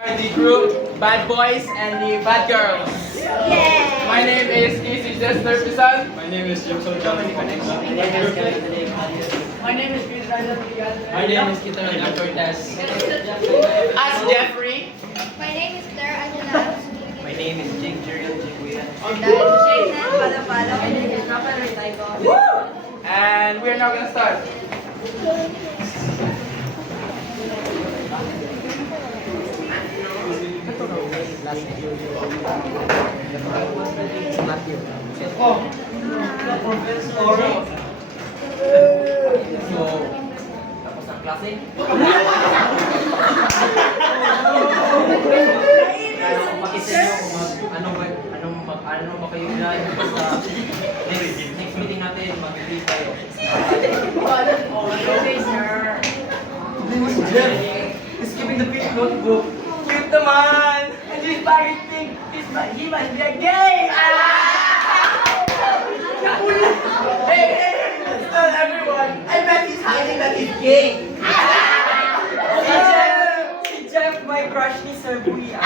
are the group Bad Boys and the Bad Girls. Yeah. My name is Casey Chester Pisan. My name is Jimson Johnny Connection. My name is Chris Rajan. My name is Kitan Cortez. As Jeffrey. My name is Claire Angela. My name is Jake Jeriel Jiguya. My name is Rafael Reytaico. And we're now gonna start. Tapos ang klase. Pakita niyo kung ano ba kayo na sa next meeting natin, mag-release tayo. Skipping the page notebook. Cute naman! And this baggy thing, he must be a gay! Hey, tell everyone, I bet he's hiding that he's gay! Si Jeff, my crush ni Sir Bui. Di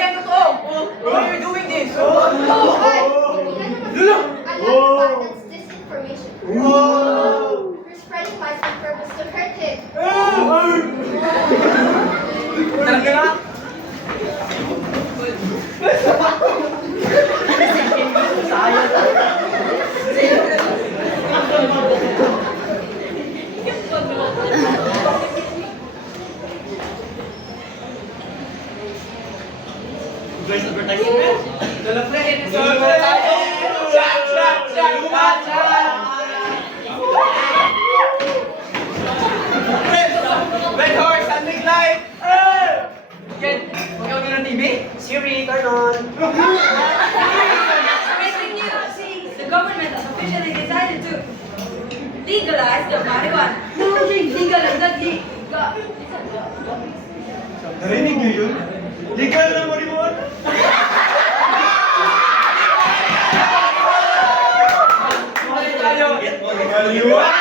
yan totoo! Why are you doing this? That's disinformation. You're spreading lies on purpose to hurt him. Talaga na? Guys, advertisement. Red Horse and Big Light. Ken, magawa nyo ng TV? Siri, turn on. Breaking news! The government has officially decided to legalize the marijuana. No, legal is not legal. Narinig niyo yun? Legal na marijuana. Marijuana!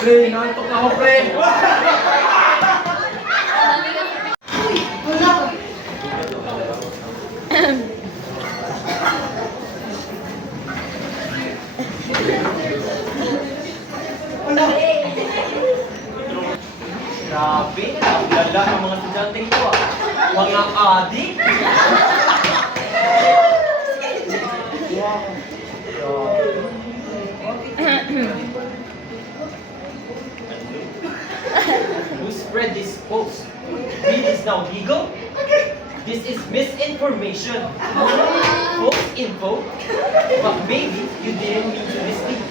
Pre, nantok na ako, pre. Grabe, ang lala ng mga estudyante ko ah. Mga adik. Who spread this post? Weed is now legal? This is misinformation. False info? But maybe you didn't mean to mislead.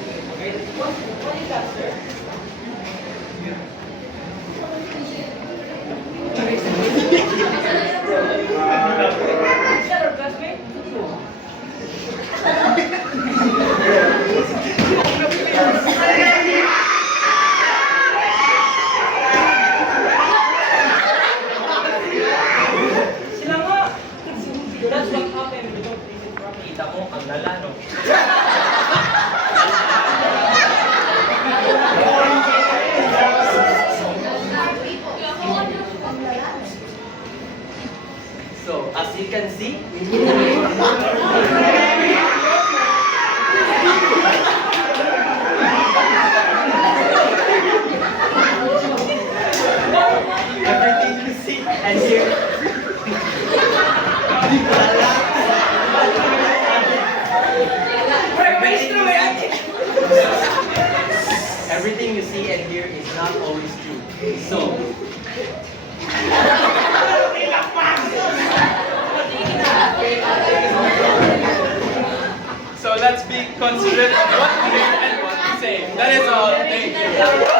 Shut up, classmate. Sila nga! That's what happened. We don't listen properly. Kita mo, ang lala, no? So, as you can see, everything you see and hear everything you see and hear is not always true. So, So let's be considerate of what we hear and what we say. That is all. Thank you.